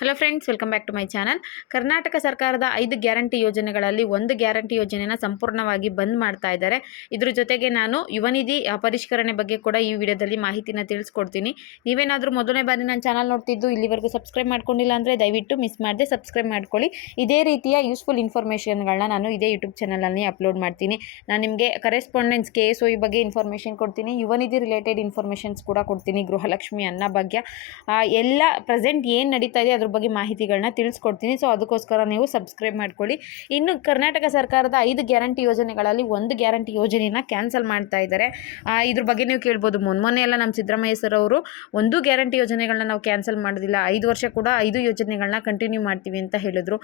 Hello friends, welcome back to my channel. Karnataka ಸರ್ಕಾರದ 5 guarantee ಯೋಜನೆಗಳಲ್ಲಿ ಒಂದು ಗ್ಯಾರಂಟಿ ಯೋಜನೆನ ಸಂಪೂರ್ಣವಾಗಿ ಬಂದ್ ಮಾಡ್ತಾ ಇದ್ದಾರೆ. ಇದ್ರ ಜೊತೆಗೆ ನಾನು ಯುವ ನಿಧಿ ಪರಿಷ್ಕರಣೆ ಬಗ್ಗೆ ಕೂಡ ಈ ವಿಡಿಯೋದಲ್ಲಿ ಮಾಹಿತಿನ ತಿಳಿಸ್ಕೊಡ್ತೀನಿ. ನೀವೇನಾದರೂ ಮೊದಲನೇ ಬಾರಿ ನನ್ನ ಚಾನಲ್ ನೋಡ್ತಿದ್ದು ಇಲ್ಲಿವರೆಗೂ ಸಬ್ಸ್ಕ್ರೈಬ್ ಮಾಡ್ಕೊಂಡಿಲ್ಲ ಅಂದರೆ ದಯವಿಟ್ಟು ಮಿಸ್ ಮಾಡದೆ ಸಬ್ಸ್ಕ್ರೈಬ್ ಮಾಡ್ಕೊಳ್ಳಿ. ಇದೇ ರೀತಿಯ ಯೂಸ್ಫುಲ್ ಇನ್ಫಾರ್ಮೇಷನ್ಗಳನ್ನ ನಾನು ಇದೇ ಯೂಟ್ಯೂಬ್ ಚಾನಲಲ್ಲಿ ಅಪ್ಲೋಡ್ ಮಾಡ್ತೀನಿ. ನಾನು ನಿಮಗೆ ಕರೆಸ್ಪಾಂಡೆನ್ಸ್ KSOE ಬಗ್ಗೆ ಇನ್ಫಾರ್ಮೇಷನ್ ಕೊಡ್ತೀನಿ, ಯುವ ನಿಧಿ ರಿಲೇಟೆಡ್ ಇನ್ಫಾರ್ಮೇಷನ್ಸ್ ಕೂಡ ಕೊಡ್ತೀನಿ, ಗೃಹಲಕ್ಷ್ಮಿ ಅನ್ನಭಾಗ್ಯ ಎಲ್ಲ ಪ್ರೆಸೆಂಟ್ ಏನು ನಡೀತಾ ಇದೆ ಅದ್ರ ಬಗ್ಗೆ ಮಾಹಿತಿಗಳನ್ನ ತಿಳಿಸ್ಕೊಡ್ತೀನಿ. ಸೊ ಅದಕ್ಕೋಸ್ಕರ ನೀವು ಸಬ್ಸ್ಕ್ರೈಬ್ ಮಾಡ್ಕೊಳ್ಳಿ. ಇನ್ನು ಕರ್ನಾಟಕ ಸರ್ಕಾರದ 5 ಗ್ಯಾರಂಟಿ ಯೋಜನೆಗಳಲ್ಲಿ ಒಂದು ಗ್ಯಾರಂಟಿ ಯೋಜನೆಯನ್ನು ಕ್ಯಾನ್ಸಲ್ ಮಾಡ್ತಾ ಇದ್ದಾರೆ. ಇದ್ರ ಬಗ್ಗೆ ನೀವು ಕೇಳ್ಬೋದು, ಮೊನ್ನೆ ಎಲ್ಲ ನಮ್ಮ ಸಿದ್ದರಾಮಯ್ಯ ಸರ್ ಅವರು ಒಂದು ಗ್ಯಾರಂಟಿ ಯೋಜನೆಗಳನ್ನ ನಾವು ಕ್ಯಾನ್ಸಲ್ ಮಾಡೋದಿಲ್ಲ, 5 ವರ್ಷ ಕೂಡ 5 ಯೋಜನೆಗಳನ್ನ ಕಂಟಿನ್ಯೂ ಮಾಡ್ತೀವಿ ಅಂತ ಹೇಳಿದ್ರು.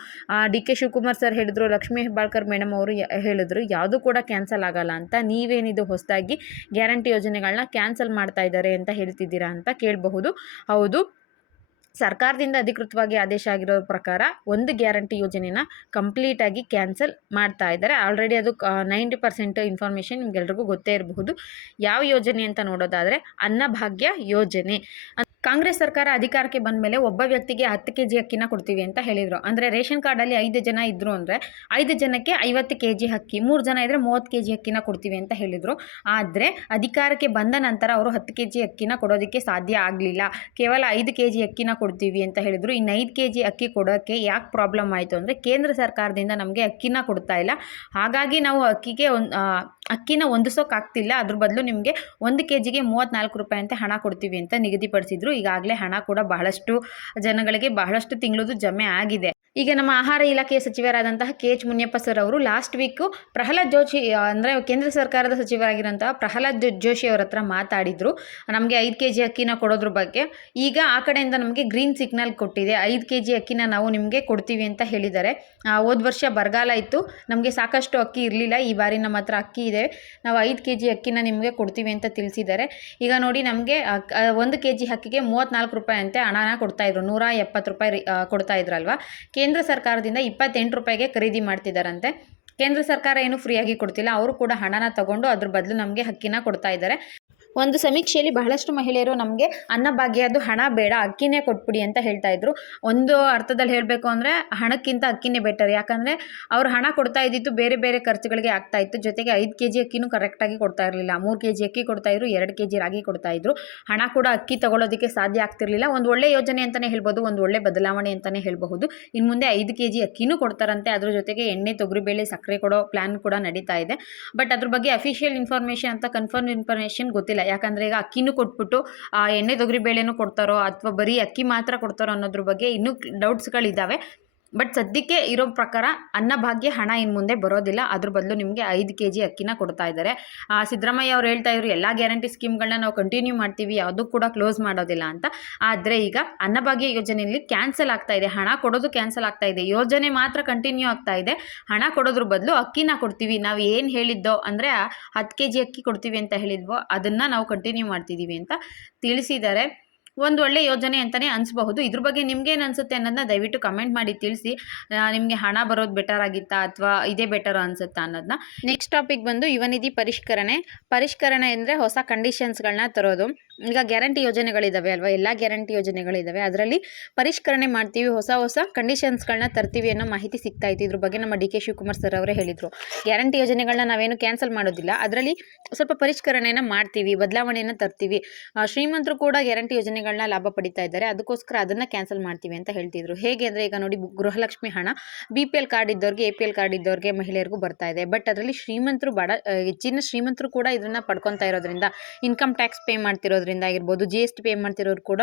DK ಶಿವಕುಮಾರ್ ಸರ್ ಹೇಳಿದ್ರು, ಲಕ್ಷ್ಮೀ ಹೆಬ್ಬಾಳ್ಕರ್ ಮೇಡಮ್ ಅವರು ಹೇಳಿದ್ರು, ಯಾವುದು ಕೂಡ ಕ್ಯಾನ್ಸಲ್ ಆಗಲ್ಲ ಅಂತ. ನೀವೇನಿದು ಹೊಸದಾಗಿ ಗ್ಯಾರಂಟಿ ಯೋಜನೆಗಳನ್ನ ಕ್ಯಾನ್ಸಲ್ ಮಾಡ್ತಾ ಇದ್ದಾರೆ ಅಂತ ಹೇಳ್ತಿದ್ದೀರಾ ಅಂತ ಕೇಳಬಹುದು. ಹೌದು, ಸರ್ಕಾರದಿಂದ ಅಧಿಕೃತವಾಗಿ ಆದೇಶ ಆಗಿರೋ ಪ್ರಕಾರ ಒಂದು ಗ್ಯಾರಂಟಿ ಯೋಜನೆನ ಕಂಪ್ಲೀಟಾಗಿ ಕ್ಯಾನ್ಸಲ್ ಮಾಡ್ತಾ ಇದ್ದಾರೆ. ಆಲ್ರೆಡಿ ಅದು 90% ಇನ್ಫಾರ್ಮೇಷನ್ ನಿಮ್ಗೆಲ್ರಿಗೂ ಗೊತ್ತೇ ಇರಬಹುದು. ಯಾವ ಯೋಜನೆ ಅಂತ ನೋಡೋದಾದರೆ ಅನ್ನಭಾಗ್ಯ ಯೋಜನೆ. ಕಾಂಗ್ರೆಸ್ ಸರ್ಕಾರ ಅಧಿಕಾರಕ್ಕೆ ಬಂದ ಮೇಲೆ ಒಬ್ಬ ವ್ಯಕ್ತಿಗೆ 10 kg ಅಕ್ಕಿನ ಕೊಡ್ತೀವಿ ಅಂತ ಹೇಳಿದರು. ಅಂದರೆ ರೇಷನ್ ಕಾರ್ಡಲ್ಲಿ 5 ಜನ ಇದ್ದರು ಅಂದರೆ 5 ಜನಕ್ಕೆ 50 kg ಅಕ್ಕಿ, 3 ಜನ ಇದ್ದರೆ 30 kg ಅಕ್ಕಿನ ಕೊಡ್ತೀವಿ ಅಂತ ಹೇಳಿದರು. ಆದರೆ ಅಧಿಕಾರಕ್ಕೆ ಬಂದ ನಂತರ ಅವರು 10 kg ಅಕ್ಕಿನ ಕೊಡೋದಕ್ಕೆ ಸಾಧ್ಯ ಆಗಲಿಲ್ಲ. ಕೇವಲ 5 kg ಅಕ್ಕಿನ ಕೊಡ್ತೀವಿ ಅಂತ ಹೇಳಿದರು. ಇನ್ನು 5 kg ಅಕ್ಕಿ ಕೊಡೋಕ್ಕೆ ಯಾಕೆ ಪ್ರಾಬ್ಲಮ್ ಆಯಿತು ಅಂದರೆ, ಕೇಂದ್ರ ಸರ್ಕಾರದಿಂದ ನಮಗೆ ಅಕ್ಕಿನ ಕೊಡ್ತಾ ಇಲ್ಲ, ಹಾಗಾಗಿ ನಾವು ಅಕ್ಕಿನ ಹೊಂದಿಸೋಕ್ಕಾಗ್ತಿಲ್ಲ, ಅದ್ರ ಬದಲು ನಿಮಗೆ 1 kgಗೆ 34 ರೂಪಾಯಿ ಅಂತ ಹಣ ಕೊಡ್ತೀವಿ ಅಂತ ನಿಗದಿಪಡಿಸಿದ್ರು. ಈಗಾಗಲೇ ಹಣ ಕೂಡ ಬಹಳಷ್ಟು ಜನಗಳಿಗೆ ಬಹಳಷ್ಟು ತಿಂಗಳದು ಜಮೆ ಆಗಿದೆ. ಈಗ ನಮ್ಮ ಆಹಾರ ಇಲಾಖೆಯ ಸಚಿವರಾದಂತಹ KH ಮುನಿಯಪ್ಪ ಸರ್ ಅವರು ಲಾಸ್ಟ್ ವೀಕು ಪ್ರಹ್ಲಾದ್ ಜೋಶಿ ಅಂದರೆ ಕೇಂದ್ರ ಸರ್ಕಾರದ ಸಚಿವರಾಗಿರೋಂತಹ ಪ್ರಹ್ಲಾದ್ ಜೋಶಿ ಅವ್ರ ಹತ್ರ ಮಾತಾಡಿದರು, ನಮಗೆ 5 kg ಅಕ್ಕಿನ ಕೊಡೋದ್ರ ಬಗ್ಗೆ. ಈಗ ಆ ಕಡೆಯಿಂದ ನಮಗೆ ಗ್ರೀನ್ ಸಿಗ್ನಲ್ ಕೊಟ್ಟಿದೆ, 5 kg ಅಕ್ಕಿನ ನಾವು ನಿಮಗೆ ಕೊಡ್ತೀವಿ ಅಂತ ಹೇಳಿದ್ದಾರೆ. ಹೋದ ವರ್ಷ ಬರಗಾಲ ಇತ್ತು, ನಮಗೆ ಸಾಕಷ್ಟು ಅಕ್ಕಿ ಇರಲಿಲ್ಲ, ಈ ಬಾರಿ ನಮ್ಮ ಹತ್ರ ಅಕ್ಕಿ ಇದೆ, ನಾವು 5 kg ಅಕ್ಕಿನ ನಿಮಗೆ ಕೊಡ್ತೀವಿ ಅಂತ ತಿಳಿಸಿದ್ದಾರೆ. ಈಗ ನೋಡಿ, ನಮಗೆ 1 kg ಅಕ್ಕಿಗೆ 34 ರೂಪಾಯಿ ಅಂತೆ ಹಣನ ಕೊಡ್ತಾಯಿದ್ರು, 170 ರೂಪಾಯಿ ಕೊಡ್ತಾ ಇದ್ರಲ್ವ. ಕೇಂದ್ರ ಸರ್ಕಾರದಿಂದ 28 ರೂಪಾಯಿಗೆ ಖರೀದಿ ಮಾಡ್ತಿದ್ದಾರಂತೆ. ಕೇಂದ್ರ ಸರ್ಕಾರ ಏನು ಫ್ರೀಯಾಗಿ ಕೊಡ್ತಿಲ್ಲ, ಅವರು ಕೂಡ ಹಣನ ತಗೊಂಡು ಅದ್ರ ಬದಲು ನಮಗೆ ಅಕ್ಕಿನ ಕೊಡ್ತಾ ಇದ್ದಾರೆ. ಒಂದು ಸಮೀಕ್ಷೆಯಲ್ಲಿ ಬಹಳಷ್ಟು ಮಹಿಳೆಯರು ನಮಗೆ ಅನ್ನಭಾಗ್ಯದ್ದು ಹಣ ಬೇಡ, ಅಕ್ಕಿನೇ ಕೊಟ್ಬಿಡಿ ಅಂತ ಹೇಳ್ತಾ ಇದ್ರು. ಒಂದು ಅರ್ಥದಲ್ಲಿ ಹೇಳಬೇಕು ಅಂದರೆ ಹಣಕ್ಕಿಂತ ಅಕ್ಕಿನೇ ಬೆಟರ್, ಯಾಕಂದರೆ ಅವ್ರು ಹಣ ಕೊಡ್ತಾ ಇದ್ದಿದ್ದು ಬೇರೆ ಬೇರೆ ಖರ್ಚುಗಳಿಗೆ ಆಗ್ತಾ ಇತ್ತು, ಜೊತೆಗೆ 5 kg ಅಕ್ಕಿನೂ ಕರೆಕ್ಟಾಗಿ ಕೊಡ್ತಾ ಇರಲಿಲ್ಲ. 3 kg ಅಕ್ಕಿ ಕೊಡ್ತಾಯಿದ್ರು, 2 kg ರಾಗಿ ಕೊಡ್ತಾಯಿದ್ರು. ಹಣ ಕೂಡ ಅಕ್ಕಿ ತಗೊಳ್ಳೋದಕ್ಕೆ ಸಾಧ್ಯ ಆಗ್ತಿರ್ಲಿಲ್ಲ. ಒಂದು ಒಳ್ಳೆ ಯೋಜನೆ ಅಂತಲೇ ಹೇಳ್ಬೋದು, ಒಂದು ಒಳ್ಳೆ ಬದಲಾವಣೆ ಅಂತಲೇ ಹೇಳ್ಬಹುದು. ಇನ್ನು ಮುಂದೆ 5 kg ಅಕ್ಕಿನೂ ಕೊಡ್ತಾರಂತೆ, ಅದ್ರ ಜೊತೆಗೆ ಎಣ್ಣೆ, ತೊಗರಿಬೇಳೆ, ಸಕ್ಕರೆ ಕೊಡೋ ಪ್ಲ್ಯಾನ್ ಕೂಡ ನಡೀತಾ ಇದೆ. ಬಟ್ ಅದ್ರ ಬಗ್ಗೆ ಅಫಿಷಿಯಲ್ ಇನ್ಫಾರ್ಮೇಷನ್ ಅಂತ ಕನ್ಫರ್ಮ್ ಇನ್ಫಾರ್ಮೇಷನ್ ಗೊತ್ತಿಲ್ಲ. ಯಾಕಂದರೆ ಈಗ ಅಕ್ಕಿನೂ ಕೊಟ್ಬಿಟ್ಟು ಎಣ್ಣೆ ತೊಗರಿ ಬೇಳೆನೂ ಕೊಡ್ತಾರೋ ಅಥವಾ ಬರೀ ಅಕ್ಕಿ ಮಾತ್ರ ಕೊಡ್ತಾರೋ ಅನ್ನೋದ್ರ ಬಗ್ಗೆ ಇನ್ನೂ ಡೌಟ್ಸ್ಗಳಿದ್ದಾವೆ. ಬಟ್ ಸದ್ಯಕ್ಕೆ ಇರೋ ಪ್ರಕಾರ ಅನ್ನಭಾಗ್ಯ ಹಣ ಇನ್ನು ಮುಂದೆ ಬರೋದಿಲ್ಲ, ಅದ್ರ ಬದಲು ನಿಮಗೆ 5 kg ಅಕ್ಕಿನ ಕೊಡ್ತಾ ಇದ್ದಾರೆ. ಸಿದ್ದರಾಮಯ್ಯ ಅವ್ರು ಹೇಳ್ತಾ ಇದ್ರು, ಎಲ್ಲ ಗ್ಯಾರಂಟಿ ಸ್ಕೀಮ್ಗಳನ್ನ ನಾವು ಕಂಟಿನ್ಯೂ ಮಾಡ್ತೀವಿ, ಯಾವುದೂ ಕೂಡ ಕ್ಲೋಸ್ ಮಾಡೋದಿಲ್ಲ ಅಂತ. ಆದರೆ ಈಗ ಅನ್ನಭಾಗ್ಯ ಯೋಜನೆಯಲ್ಲಿ ಕ್ಯಾನ್ಸಲ್ ಆಗ್ತಾ ಇದೆ, ಹಣ ಕೊಡೋದು ಕ್ಯಾನ್ಸಲ್ ಆಗ್ತಾ ಇದೆ, ಯೋಜನೆ ಮಾತ್ರ ಕಂಟಿನ್ಯೂ ಆಗ್ತಾ ಇದೆ. ಹಣ ಕೊಡೋದ್ರ ಬದಲು ಅಕ್ಕಿನ ಕೊಡ್ತೀವಿ, ನಾವು ಏನು ಹೇಳಿದ್ದೋ ಅಂದರೆ 10 kg ಅಕ್ಕಿ ಕೊಡ್ತೀವಿ ಅಂತ ಹೇಳಿದ್ವೋ ಅದನ್ನು ನಾವು ಕಂಟಿನ್ಯೂ ಮಾಡ್ತಿದ್ದೀವಿ ಅಂತ ತಿಳಿಸಿದ್ದಾರೆ. ಒಂದು ಒಳ್ಳೆ ಯೋಜನೆ ಅಂತಲೇ ಅನಿಸ್ಬಹುದು. ಇದ್ರ ಬಗ್ಗೆ ನಿಮ್ಗೇನು ಅನಿಸುತ್ತೆ ಅನ್ನೋದನ್ನ ದಯವಿಟ್ಟು ಕಮೆಂಟ್ ಮಾಡಿ ತಿಳಿಸಿ. ನಿಮಗೆ ಹಣ ಬರೋದು ಬೆಟರ್ ಆಗಿತ್ತಾ ಅಥವಾ ಇದೇ ಬೆಟರ್ ಅನಿಸುತ್ತಾ ಅನ್ನೋದನ್ನ. ನೆಕ್ಸ್ಟ್ ಟಾಪಿಕ್ ಬಂದು ಯುವ ನಿಧಿ ಪರಿಷ್ಕರಣೆ ಅಂದರೆ ಹೊಸ ಕಂಡೀಷನ್ಸ್ಗಳನ್ನ ತರೋದು. ಈಗ ಗ್ಯಾರಂಟಿ ಯೋಜನೆಗಳಿದ್ದಾವೆ ಅಲ್ವಾ, ಎಲ್ಲ ಗ್ಯಾರಂಟಿ ಯೋಜನೆಗಳಿದ್ದಾವೆ, ಅದರಲ್ಲಿ ಪರಿಷ್ಕರಣೆ ಮಾಡ್ತೀವಿ, ಹೊಸ ಕಂಡೀಷನ್ಸ್ಗಳನ್ನ ತರ್ತೀವಿ ಅನ್ನೋ ಮಾಹಿತಿ ಸಿಗ್ತಾ ಇತ್ತು. ಇದ್ರ ಬಗ್ಗೆ ನಮ್ಮ DK ಶಿವಕುಮಾರ್ ಸರ್ ಅವರೇ ಹೇಳಿದರು, ಗ್ಯಾರಂಟಿ ಯೋಜನೆಗಳನ್ನ ನಾವೇನು ಕ್ಯಾನ್ಸಲ್ ಮಾಡೋದಿಲ್ಲ, ಅದರಲ್ಲಿ ಸ್ವಲ್ಪ ಪರಿಷ್ಕರಣೆಯನ್ನು ಮಾಡ್ತೀವಿ, ಬದಲಾವಣೆಯನ್ನು ತರ್ತೀವಿ. ಶ್ರೀಮಂತರು ಕೂಡ ಗ್ಯಾರಂಟಿ ಯೋಜನೆಗಳನ್ನ ಲಾಭ ಪಡಿತಾ ಇದ್ದಾರೆ, ಅದಕ್ಕೋಸ್ಕರ ಅದನ್ನು ಕ್ಯಾನ್ಸಲ್ ಮಾಡ್ತೀವಿ ಅಂತ ಹೇಳ್ತಿದ್ರು. ಹೇಗೆ ಅಂದರೆ, ಈಗ ನೋಡಿ, ಗೃಹಲಕ್ಷ್ಮಿ ಹಣ BPL ಕಾರ್ಡ್ ಇದ್ದವ್ರಿಗೆ, APL ಕಾರ್ಡ್ ಇದ್ದವ್ರಿಗೆ, ಮಹಿಳೆಯರಿಗೂ ಬರ್ತಾ ಇದೆ. ಬಟ್ ಅದರಲ್ಲಿ ಹೆಚ್ಚಿನ ಶ್ರೀಮಂತರು ಕೂಡ ಇದನ್ನು ಪಡ್ಕೊತಾ ಇರೋದ್ರಿಂದ, ಇನ್ಕಮ್ ಟ್ಯಾಕ್ಸ್ ಪೇ ಮಾಡ್ತಿರೋದ್ರಿಂದ ಆಗಿರ್ಬೋದು, GST ಪೇ ಮಾಡ್ತಿರೋರು ಕೂಡ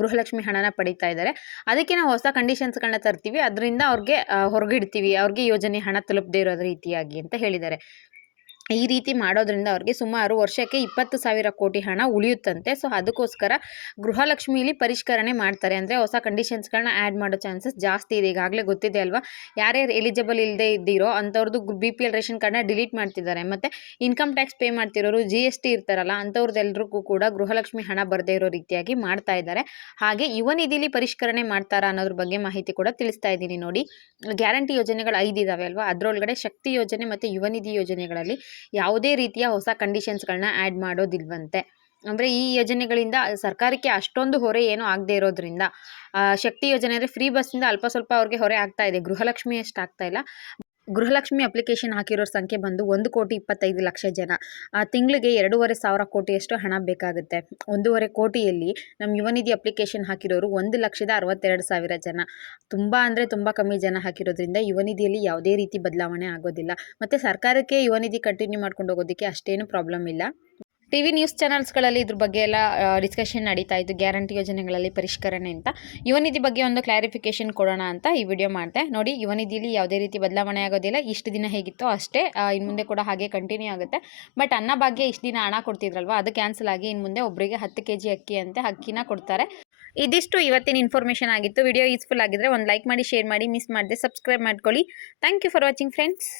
ಗೃಹಲಕ್ಷ್ಮಿ ಹಣನ ಪಡಿತಾ ಇದ್ದಾರೆ. ಅದಕ್ಕೆ ನಾವು ಹೊಸ ಕಂಡೀಷನ್ಸ್ಗಳನ್ನ ತರ್ತೀವಿ, ಅದರಿಂದ ಅವ್ರಿಗೆ ಹೊರಗಿಡ್ತೀವಿ, ಅವ್ರಿಗೆ ಯೋಜನೆ ಹಣ ತಲುಪದೇ ಇರೋ ರೀತಿಯಾಗಿ ಅಂತ ಹೇಳಿದ್ದಾರೆ. ಈ ರೀತಿ ಮಾಡೋದ್ರಿಂದ ಅವ್ರಿಗೆ ಸುಮಾರು ವರ್ಷಕ್ಕೆ 20,000 ಕೋಟಿ ಹಣ ಉಳಿಯುತ್ತಂತೆ. ಸೊ ಅದಕ್ಕೋಸ್ಕರ ಗೃಹಲಕ್ಷ್ಮಿಲಿ ಪರಿಷ್ಕರಣೆ ಮಾಡ್ತಾರೆ, ಅಂದರೆ ಹೊಸ ಕಂಡೀಷನ್ಸ್ಗಳನ್ನ ಆ್ಯಡ್ ಮಾಡೋ ಚಾನ್ಸಸ್ ಜಾಸ್ತಿ ಇದೆ. ಈಗಾಗಲೇ ಗೊತ್ತಿದೆ ಅಲ್ವಾ, ಯಾರ್ಯಾರು ಎಲಿಜಿಬಲ್ ಇಲ್ಲದೆ ಇದ್ದೀರೋ ಅಂಥವ್ರದ್ದು BPL ರೇಷನ್ ಕಾರ್ಡ್ನ ಡಿಲೀಟ್ ಮಾಡ್ತಿದ್ದಾರೆ. ಮತ್ತು ಇನ್ಕಮ್ ಟ್ಯಾಕ್ಸ್ ಪೇ ಮಾಡ್ತಿರೋರು, GST ಇರ್ತಾರಲ್ಲ ಅಂಥವ್ರದ್ದೆಲ್ಲರಿಗೂ ಕೂಡ ಗೃಹಲಕ್ಷ್ಮಿ ಹಣ ಬರದೇ ಇರೋ ರೀತಿಯಾಗಿ ಮಾಡ್ತಾ ಇದ್ದಾರೆ. ಹಾಗೆ ಯುವ ನಿಧಿಲಿ ಪರಿಷ್ಕರಣೆ ಮಾಡ್ತಾರಾ ಅನ್ನೋದ್ರ ಬಗ್ಗೆ ಮಾಹಿತಿ ಕೂಡ ತಿಳಿಸ್ತಾ ಇದ್ದೀನಿ. ನೋಡಿ, ಗ್ಯಾರಂಟಿ ಯೋಜನೆಗಳು 5 ಇದ್ದಾವೆ ಅಲ್ವಾ, ಅದರೊಳಗಡೆ ಶಕ್ತಿ ಯೋಜನೆ ಮತ್ತು ಯುವ ನಿಧಿ ಯೋಜನೆಗಳಲ್ಲಿ ಯಾವುದೇ ರೀತಿಯ ಹೊಸ ಕಂಡೀಷನ್ಸ್ಗಳನ್ನ ಆ್ಯಡ್ ಮಾಡೋದಿಲ್ವಂತೆ. ಅಂದರೆ ಈ ಯೋಜನೆಗಳಿಂದ ಸರ್ಕಾರಕ್ಕೆ ಅಷ್ಟೊಂದು ಹೊರೆ ಏನೂ ಆಗದೇ ಇರೋದ್ರಿಂದ ಶಕ್ತಿ ಯೋಜನೆ ಅಂದರೆ ಫ್ರೀ ಬಸ್ಸಿಂದ ಅಲ್ಪ ಸ್ವಲ್ಪ ಅವ್ರಿಗೆ ಹೊರೆ ಆಗ್ತಾ ಇದೆ. ಗೃಹಲಕ್ಷ್ಮಿ ಅಷ್ಟು ಆಗ್ತಾ ಇಲ್ಲ. ಗೃಹಲಕ್ಷ್ಮಿ ಅಪ್ಲಿಕೇಶನ್ ಹಾಕಿರೋರ ಸಂಖ್ಯೆ ಬಂದು 1,25,00,000 ಜನ. ತಿಂಗಳಿಗೆ 2,500 ಕೋಟಿಯಷ್ಟು ಹಣ ಬೇಕಾಗುತ್ತೆ. 1,5 ಕೋಟಿಯಲ್ಲಿ ನಮ್ಮ ಯುವ ನಿಧಿ ಅಪ್ಲಿಕೇಶನ್ ಹಾಕಿರೋರು 1,62,000 ಜನ. ತುಂಬ ಅಂದರೆ ತುಂಬ ಕಮ್ಮಿ ಜನ ಹಾಕಿರೋದ್ರಿಂದ ಯುವ ನಿಧಿಯಲ್ಲಿ ಯಾವುದೇ ರೀತಿ ಬದಲಾವಣೆ ಆಗೋದಿಲ್ಲ. ಮತ್ತು ಸರ್ಕಾರಕ್ಕೆ ಯುವ ನಿಧಿ ಕಂಟಿನ್ಯೂ ಮಾಡ್ಕೊಂಡು ಹೋಗೋದಕ್ಕೆ ಅಷ್ಟೇನು ಪ್ರಾಬ್ಲಮ್ ಇಲ್ಲ. ಟಿವಿ ನ್ಯೂಸ್ ಚಾನಲ್ಸ್ಗಳಲ್ಲಿ ಇದ್ರ ಬಗ್ಗೆ ಎಲ್ಲ ಡಿಸ್ಕಷನ್ ನಡೀತಾ ಇತ್ತು, ಗ್ಯಾರಂಟಿ ಯೋಜನೆಗಳಲ್ಲಿ ಪರಿಷ್ಕರಣೆ ಅಂತ. ಯುವ ನಿಧಿ ಬಗ್ಗೆ ಒಂದು ಕ್ಲಾರಿಫಿಕೇಶನ್ ಕೊಡೋಣ ಅಂತ ಈ ವಿಡಿಯೋ ಮಾಡಿದೆ. ನೋಡಿ, ಯುವ ನಿಧಿಲಿ ಯಾವುದೇ ರೀತಿ ಬದಲಾವಣೆ ಆಗೋದಿಲ್ಲ. ಇಷ್ಟು ದಿನ ಹೇಗಿತ್ತೋ ಅಷ್ಟೇ ಇನ್ನು ಮುಂದೆ ಕೂಡ ಹಾಗೆ ಕಂಟಿನ್ಯೂ ಆಗುತ್ತೆ. ಬಟ್ ಅನ್ನಭಾಗ್ಯ ಇಷ್ಟು ದಿನ ಹಣ ಕೊಡ್ತಿದ್ರಲ್ವ, ಅದು ಕ್ಯಾನ್ಸಲ್ ಆಗಿ ಇನ್ನು ಮುಂದೆ ಒಬ್ಬರಿಗೆ 10 kg ಅಕ್ಕಿ ಅಂತೆ ಅಕ್ಕಿನ ಕೊಡ್ತಾರೆ. ಇದಿಷ್ಟು ಇವತ್ತಿನ ಇನ್ಫಾರ್ಮೇಷನ್ ಆಗಿತ್ತು. ವಿಡಿಯೋ ಯೂಸ್ಫುಲ್ ಆಗಿದ್ರೆ ಒಂದು ಲೈಕ್ ಮಾಡಿ, ಶೇರ್ ಮಾಡಿ, ಮಿಸ್ ಮಾಡದೆ ಸಬ್ಸ್ಕ್ರೈಬ್ ಮಾಡ್ಕೊಳ್ಳಿ. Thank you for watching friends.